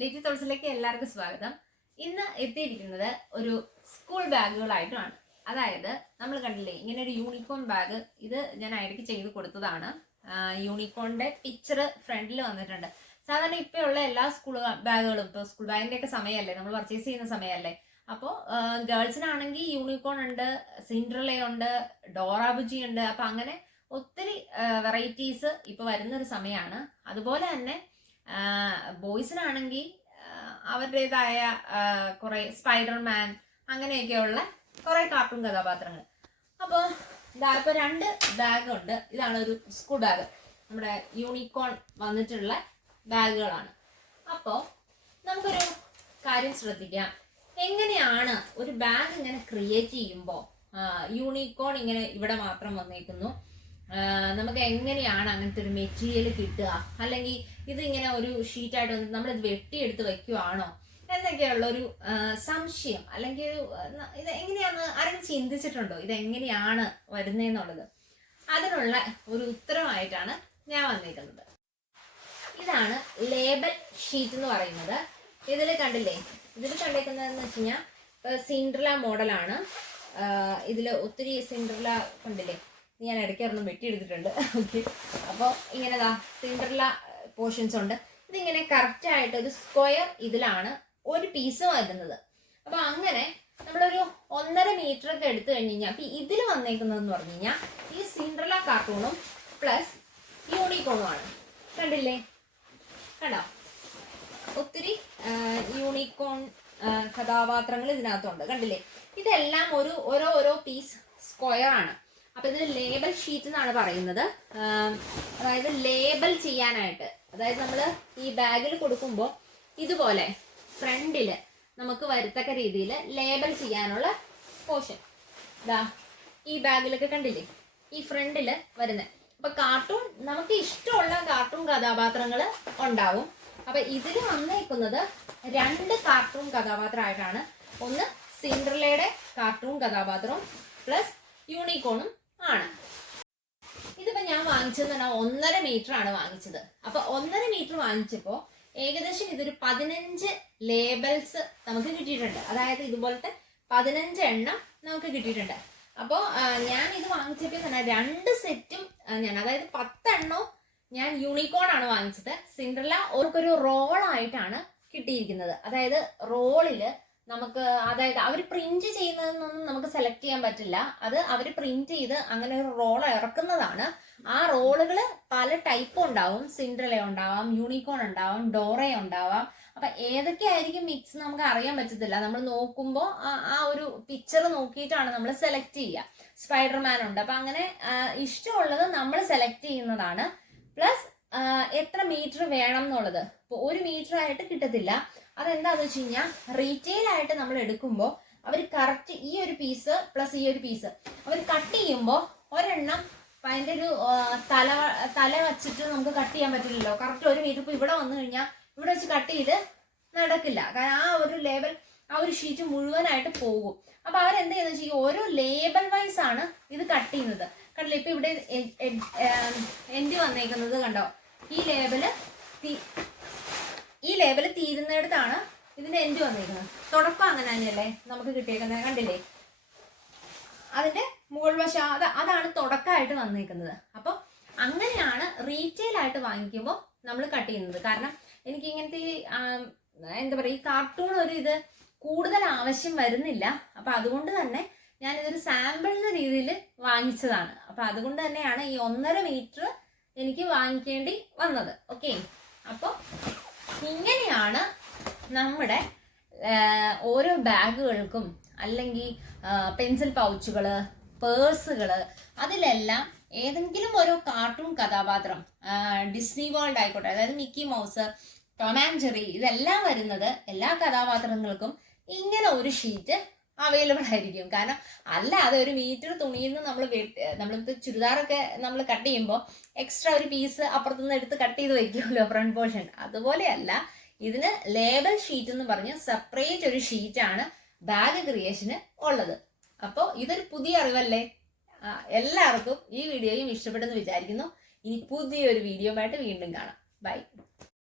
ലിറ്റി തോട്ട്സിലേക്ക് എല്ലാവർക്കും സ്വാഗതം. ഇന്ന് എത്തിയിരിക്കുന്നത് ഒരു സ്കൂൾ ബാഗുകളായിട്ടുമാണ് അതായത് നമ്മൾ കണ്ടില്ലേ ഇങ്ങനെ ഒരു യൂണിക്കോൺ ബാഗ് ഇത് ഞാൻ അയടയ്ക്ക് ചെയ്ത് കൊടുത്തതാണ്. യൂണിക്കോണിന്റെ പിക്ചർ ഫ്രണ്ടിൽ വന്നിട്ടുണ്ട്. സാധാരണ ഇപ്പോൾ ഉള്ള എല്ലാ സ്കൂൾ ബാഗുകളും ഇപ്പോൾ സ്കൂൾ ബാഗിന്റെ ഒക്കെ സമയമല്ലേ? നമ്മൾ പർച്ചേസ് ചെയ്യുന്ന സമയമല്ലേ? അപ്പോൾ ഗേൾസിനാണെങ്കിൽ യൂണിക്കോൺ ഉണ്ട് സിൻഡ്രല ഉണ്ട് ഡോറാബുജി ഉണ്ട്. അപ്പൊ അങ്ങനെ ഒത്തിരി വെറൈറ്റീസ് ഇപ്പൊ വരുന്ന ഒരു സമയമാണ് അതുപോലെ തന്നെ ബോയ്സിനാണെങ്കിൽ അവരുടേതായ കുറെ സ്പൈഡർമാൻ അങ്ങനെയൊക്കെയുള്ള കുറെ കാർട്ടൂൺ കഥാപാത്രങ്ങൾ. അപ്പോൾ ഇതാ ഇപ്പോൾ രണ്ട് ബാഗ് ഉണ്ട് ഇതാണ് ഒരു സ്കൂൾ ബാഗ്. നമ്മുടെ യൂണിക്കോൺ വന്നിട്ടുള്ള ബാഗുകളാണ്. അപ്പോൾ നമുക്കൊരു കാര്യം ശ്രദ്ധിക്കാം. എങ്ങനെയാണ് ഒരു ബാഗ് ഇങ്ങനെ ക്രിയേറ്റ് ചെയ്യുമ്പോൾ യൂണിക്കോൺ ഇങ്ങനെ ഇവിടെ മാത്രം വന്നേക്കുന്നു? നമുക്ക് എങ്ങനെയാണ് അങ്ങനത്തെ ഒരു മെറ്റീരിയൽ കിട്ടുക? അല്ലെങ്കിൽ ഇതിങ്ങനെ ഒരു ഷീറ്റായിട്ട് വന്നിട്ട് നമ്മളിത് വെട്ടിയെടുത്ത് വെക്കുവാണോ? എന്നൊക്കെയുള്ള ഒരു സംശയം. അല്ലെങ്കിൽ ഇത് എങ്ങനെയാന്ന് ആരും ചിന്തിച്ചിട്ടുണ്ടോ? ഇത് എങ്ങനെയാണ് വരുന്നതെന്നുള്ളത് അതിനുള്ള ഒരു ഉത്തരമായിട്ടാണ് ഞാൻ വന്നിരിക്കുന്നത്. ഇതാണ് ലേബൽ ഷീറ്റ് എന്ന് പറയുന്നത്. ഇതിൽ കണ്ടില്ലേ? ഇതിൽ കണ്ടേക്കുന്നതെന്ന് വെച്ച് കഴിഞ്ഞാൽ സിൻഡ്രല മോഡലാണ് ഇതിൽ ഒത്തിരി സിൻഡ്രല കണ്ടില്ലേ? ഞാൻ ഇടയ്ക്ക് ഇറന്ന് വെട്ടിയെടുത്തിട്ടുണ്ട്. ഓക്കെ അപ്പോൾ ഇങ്ങനെ ദാ സിൻഡ്രല പോർഷൻസ് ഉണ്ട്. ഇതിങ്ങനെ കറക്റ്റ് ആയിട്ട് ഒരു സ്ക്വയർ ഇതിലാണ് ഒരു പീസ് വരുന്നത്. അപ്പോൾ അങ്ങനെ നമ്മളൊരു ഒന്നര മീറ്റർ ഒക്കെ എടുത്തു കഴിഞ്ഞ് കഴിഞ്ഞാൽ അപ്പോൾ ഇതിൽ വന്നേക്കുന്നതെന്ന് പറഞ്ഞു കഴിഞ്ഞാൽ ഈ സിൻഡ്രല കാർട്ടൂണും പ്ലസ് യൂണിക്കോണുമാണ് കണ്ടില്ലേ? കണ്ടോ? ഒത്തിരി യൂണിക്കോൺ കഥാപാത്രങ്ങൾ ഇതിനകത്തുണ്ട്. കണ്ടില്ലേ? ഇതെല്ലാം ഒരു ഓരോ ഓരോ പീസ് സ്ക്വയർ ആണ്. അപ്പൊ ഇതിന് ലേബൽ ഷീറ്റ് എന്നാണ് പറയുന്നത്. അതായത് ലേബൽ ചെയ്യാനായിട്ട്. അതായത് നമ്മൾ ഈ ബാഗിൽ കൊടുക്കുമ്പോൾ ഇതുപോലെ ഫ്രണ്ടിൽ നമുക്ക് വരത്തക്ക രീതിയിൽ ലേബൽ ചെയ്യാനുള്ള പോർഷൻ ഇതാ ഈ ബാഗിലൊക്കെ കണ്ടില്ലേ? ഈ ഫ്രണ്ടിൽ വരുന്നത് അപ്പൊ കാർട്ടൂൺ നമുക്ക് ഇഷ്ടമുള്ള കാർട്ടൂൺ കഥാപാത്രങ്ങൾ ഉണ്ടാവും. അപ്പൊ ഇതിൽ വന്നേക്കുന്നത് രണ്ട് കാർട്ടൂൺ കഥാപാത്രമായിട്ടാണ്. ഒന്ന് സിൻഡ്രലയുടെ കാർട്ടൂൺ കഥാപാത്രവും പ്ലസ് യൂണിക്കോണും ആണ് ഇതിപ്പോ ഞാൻ വാങ്ങിച്ചത് പറഞ്ഞാൽ ഒന്നര മീറ്റർ ആണ് വാങ്ങിച്ചത്. അപ്പൊ ഒന്നര മീറ്റർ വാങ്ങിച്ചപ്പോ ഏകദേശം ഇതൊരു പതിനഞ്ച് ലേബൽസ് നമുക്ക് കിട്ടിയിട്ടുണ്ട്. അതായത് ഇതുപോലത്തെ പതിനഞ്ച് എണ്ണം നമുക്ക് കിട്ടിയിട്ടുണ്ട്. അപ്പോൾ ഞാൻ ഇത് വാങ്ങിച്ചപ്പോൾ തന്നെ രണ്ട് സെറ്റും ഞാൻ അതായത് പത്തെണ്ണവും ഞാൻ യൂണിക്കോൺ ആണ് വാങ്ങിച്ചത്. സിൻഡ്രല്ല ഓർക്കൊരു റോളായിട്ടാണ് കിട്ടിയിരിക്കുന്നത്. അതായത് റോളിൽ നമുക്ക് അതായത് അവർ പ്രിന്റ് ചെയ്യുന്നതെന്നൊന്നും നമുക്ക് സെലക്ട് ചെയ്യാൻ പറ്റില്ല. അത് അവർ പ്രിന്റ് ചെയ്ത് അങ്ങനെ ഒരു റോൾ ഇറക്കുന്നതാണ്. ആ റോളുകൾ പല ടൈപ്പ് ഉണ്ടാവും. സിൻഡ്രല ഉണ്ടാവാം യൂണിക്കോൺ ഉണ്ടാവാം ഡോറ ഉണ്ടാവാം. അപ്പൊ ഏതൊക്കെ ആയിരിക്കും മിക്സ് നമുക്ക് അറിയാൻ പറ്റത്തില്ല. നമ്മൾ നോക്കുമ്പോൾ ആ ഒരു പിക്ചർ നോക്കിയിട്ടാണ് നമ്മൾ സെലക്ട് ചെയ്യുക. സ്പൈഡർമാൻ ഉണ്ട്. അപ്പൊ അങ്ങനെ ഇഷ്ടമുള്ളത് നമ്മൾ സെലക്ട് ചെയ്യുന്നതാണ്. പ്ലസ് എത്ര മീറ്റർ വേണം എന്നുള്ളത്. ഒരു മീറ്റർ ആയിട്ട് കിട്ടത്തില്ല. അതെന്താന്ന് വെച്ച് കഴിഞ്ഞാൽ റീറ്റെയിൽ ആയിട്ട് നമ്മൾ എടുക്കുമ്പോൾ അവർ കറക്റ്റ് ഈ ഒരു പീസ് പ്ലസ് ഈ ഒരു പീസ് അവർ കട്ട് ചെയ്യുമ്പോൾ ഒരെണ്ണം അതിന്റെ ഒരു തല തല വച്ചിട്ട് നമുക്ക് കട്ട് ചെയ്യാൻ പറ്റില്ലല്ലോ. കറക്റ്റ് ഒരു ഇപ്പോൾ ഇവിടെ വന്നു കഴിഞ്ഞാൽ ഇവിടെ വെച്ച് കട്ട് ചെയ്ത് നടക്കില്ല. കാരണം ആ ഒരു ലേബൽ ആ ഒരു ഷീറ്റ് മുഴുവനായിട്ട് പോകും. അപ്പൊ അവരെന്ത് ചെയ്യുന്നത് വെച്ചാൽ ഓരോ ലേബൽ വൈസ് ആണ് ഇത് കട്ട് ചെയ്യുന്നത്. കണ്ടില്ല ഇപ്പൊ ഇവിടെ എന്തി വന്നേക്കുന്നത് കണ്ടോ? ഈ ലേബൽ ഈ ലേബൽ തീരുന്നിടത്താണ് ഇതിന്റെ എൻഡ് വന്നിരിക്കുന്നത്. തുടക്കം അങ്ങനെ തന്നെയല്ലേ നമുക്ക് കിട്ടിയേക്കുന്നത്? കണ്ടില്ലേ? അതിന്റെ മുകൾ വശം അത് അതാണ് തുടക്കമായിട്ട് വന്നിരിക്കുന്നത്. അപ്പോൾ അങ്ങനെയാണ് റീറ്റെയിൽ ആയിട്ട് വാങ്ങിക്കുമ്പോൾ നമ്മൾ കട്ട് ചെയ്യുന്നത്. കാരണം എനിക്ക് ഇങ്ങനത്തെ എന്താ പറയുക ഈ കാർട്ടൂൺ ഒരു ഇത് കൂടുതൽ ആവശ്യം വരുന്നില്ല. അപ്പൊ അതുകൊണ്ട് തന്നെ ഞാൻ ഇതൊരു സാമ്പിളിന്റെ രീതിയിൽ വാങ്ങിച്ചതാണ്. അപ്പൊ അതുകൊണ്ട് തന്നെയാണ് ഈ ഒന്നര മീറ്റർ എനിക്ക് വാങ്ങിക്കേണ്ടി വന്നത്. ഓക്കെ അപ്പോൾ ഇങ്ങനെയാണ് നമ്മുടെ ഓരോ ബാഗുകൾക്കും അല്ലെങ്കിൽ പെൻസിൽ പൗച്ചുകൾ പേഴ്സുകൾ അതിലെല്ലാം ഏതെങ്കിലും ഓരോ കാർട്ടൂൺ കഥാപാത്രം ഡിസ്നി വേൾഡ് ആയിക്കോട്ടെ അതായത് മിക്കി മൗസ് ടൊമാൻ ജെറി ഇതെല്ലാം വരുന്നത് എല്ലാ കഥാപാത്രങ്ങൾക്കും ഇങ്ങനെ ഒരു ഷീറ്റ് അവൈലബിൾ ആയിരിക്കും. കാരണം അല്ലാതെ ഒരു മീറ്റർ തുണിയിൽ നിന്ന് നമ്മൾ നമ്മൾ ചുരിദാറൊക്കെ നമ്മൾ കട്ട് ചെയ്യുമ്പോൾ എക്സ്ട്രാ ഒരു പീസ് അപ്പുറത്തു നിന്ന് എടുത്ത് കട്ട് ചെയ്ത് വയ്ക്കുമല്ലോ ഫ്രണ്ട് പോർഷൻ അതുപോലെയല്ല ഇതിന് ലേബൽ ഷീറ്റ് എന്ന് പറഞ്ഞ് സെപ്പറേറ്റ് ഒരു ഷീറ്റാണ് ബാഗ് ക്രിയേഷന് ഉള്ളത്. അപ്പോൾ ഇതൊരു പുതിയ അറിവല്ലേ? എല്ലാവർക്കും ഈ വീഡിയോയും ഇഷ്ടപ്പെട്ടെന്ന് വിചാരിക്കുന്നു. ഇനി പുതിയൊരു വീഡിയോ ആയിട്ട് വീണ്ടും കാണാം. ബൈ